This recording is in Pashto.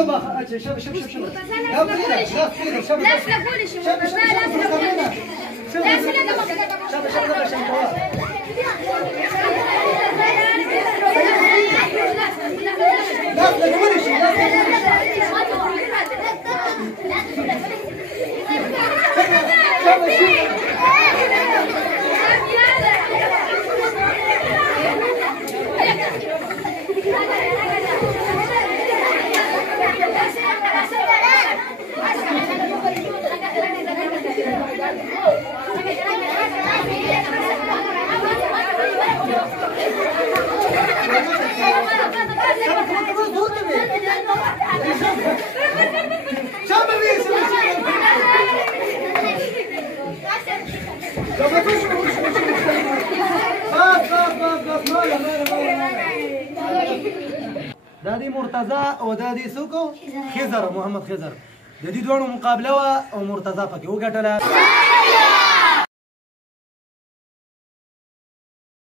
شنو بقى شوف شوف شوف شوف لا بقولي شوف لا بقولي شوف لا دا دی مرتضی او دا دی څوک خضر محمد خضر د دې دوه مقابله وا او مرتضی پکې وګټله